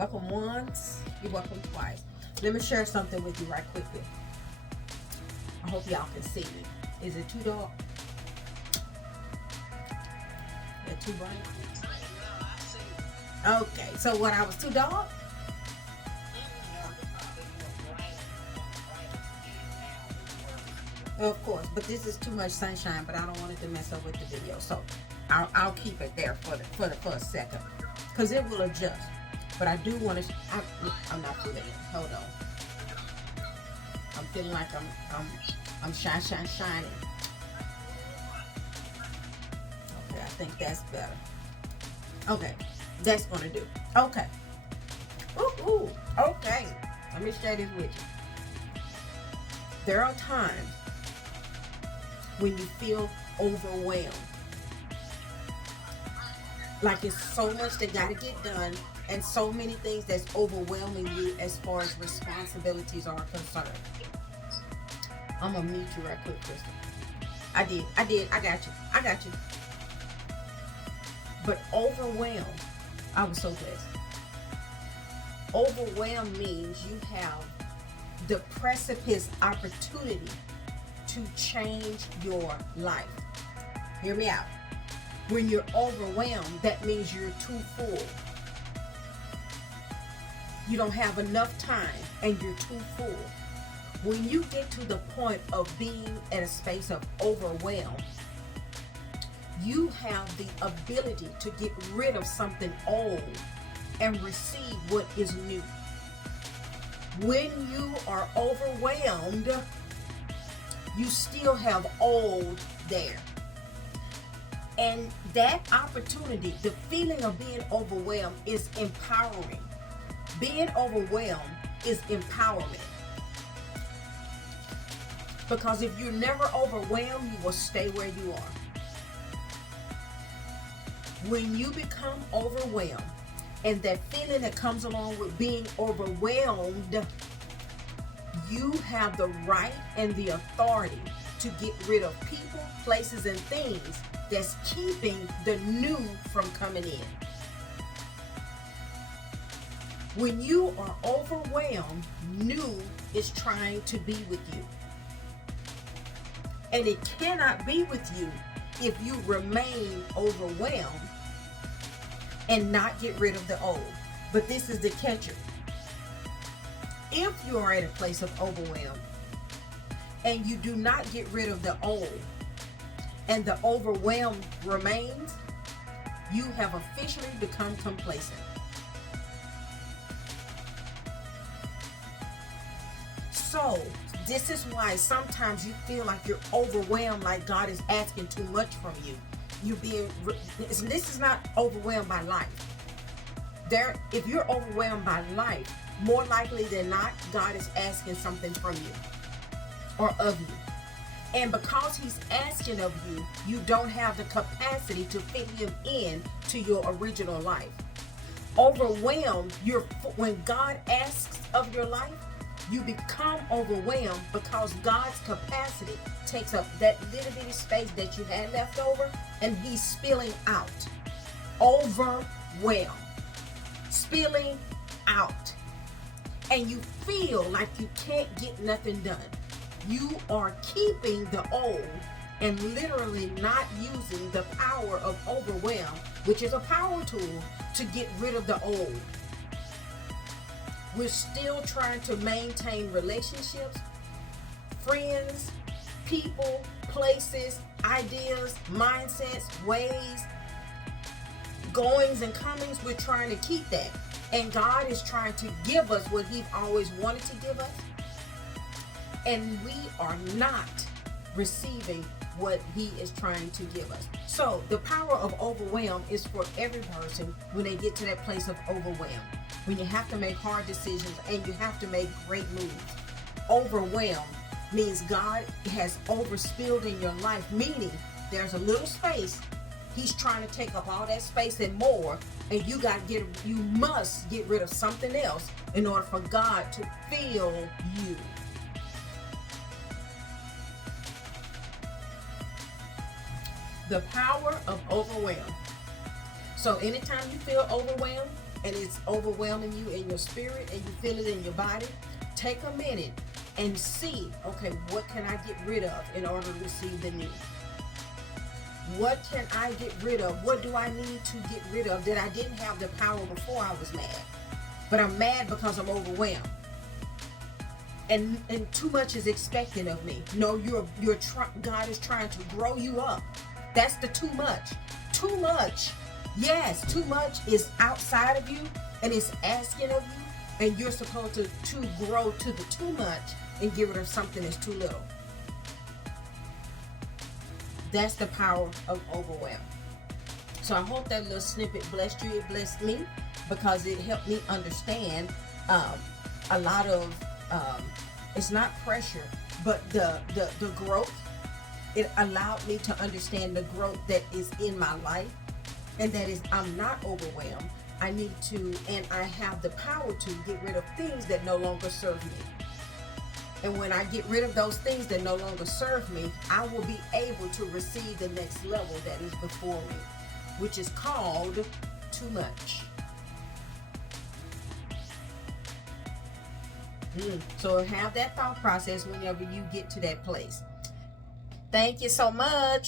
Welcome once, you're welcome twice. Let me share something with you right quickly. I hope y'all can see me. Is it too dark? Is it too bright? Okay, so what, I was too dark? Of course, but this is too much sunshine, but I don't want it to mess up with the video. So I'll keep it there for the first second. Because it will adjust. But I do want to, I'm not feeling it. Hold on. I'm feeling like I'm shining. Okay, I think that's better. Okay, that's gonna do. Okay. Ooh, okay. Let me share this with you. There are times when you feel overwhelmed. Like it's so much that gotta get done and so many things that's overwhelming you as far as responsibilities are concerned. I'm gonna mute you right quick, Crystal. I did. I got you. But overwhelmed, I was so blessed. Overwhelmed means you have the precipice opportunity to change your life. Hear me out. When you're overwhelmed, that means you're too full. You don't have enough time and you're too full. When you get to the point of being at a space of overwhelm, you have the ability to get rid of something old and receive what is new. When you are overwhelmed, you still have old there. And that opportunity, the feeling of being overwhelmed, is empowering. Being overwhelmed is empowerment. Because if you're never overwhelmed, you will stay where you are. When you become overwhelmed, and that feeling that comes along with being overwhelmed, you have the right and the authority to get rid of people, places, and things that's keeping the new from coming in. When you are overwhelmed, new is trying to be with you. And it cannot be with you if you remain overwhelmed and not get rid of the old. But this is the catcher. If you are at a place of overwhelm and you do not get rid of the old and the overwhelm remains, you have officially become complacent. So this is why sometimes you feel like you're overwhelmed, like God is asking too much from you. This is not overwhelmed by life. If you're overwhelmed by life, more likely than not, God is asking something from you or of you. And because he's asking of you, you don't have the capacity to fit him in to your original life. Overwhelmed, when God asks of your life, you become overwhelmed because God's capacity takes up that little bitty space that you had left over, and he's spilling out. Overwhelmed. Spilling out. And you feel like you can't get nothing done. You are keeping the old and literally not using the power of overwhelm, which is a power tool, to get rid of the old. We're still trying to maintain relationships, friends, people, places, ideas, mindsets, ways, goings and comings. We're trying to keep that. And God is trying to give us what he's always wanted to give us. And we are not receiving what he is trying to give us. So the power of overwhelm is for every person when they get to that place of overwhelm. When you have to make hard decisions and you have to make great moves. Overwhelm means God has overspilled in your life, meaning there's a little space. He's trying to take up all that space and more, and you must get rid of something else in order for God to fill you. The power of overwhelm. So anytime you feel overwhelmed, and it's overwhelming you in your spirit and you feel it in your body, take a minute and see, okay, what can I get rid of in order to receive the new? What can I get rid of? What do I need to get rid of that I didn't have the power before I was mad? But I'm mad because I'm overwhelmed. And too much is expected of me. No, God is trying to grow you up. That's the too much. Too much. Yes, too much is outside of you and it's asking of you, and you're supposed to grow to the too much and get rid of something that's too little. That's the power of overwhelm. So I hope that little snippet blessed you. It blessed me because it helped me understand a lot of it's not pressure, but the growth. It allowed me to understand the growth that is in my life, and that is I'm not overwhelmed. I need to, and I have the power to get rid of things that no longer serve me. And when I get rid of those things that no longer serve me, I will be able to receive the next level that is before me, which is called too much. So have that thought process whenever you get to that place. Thank you so much.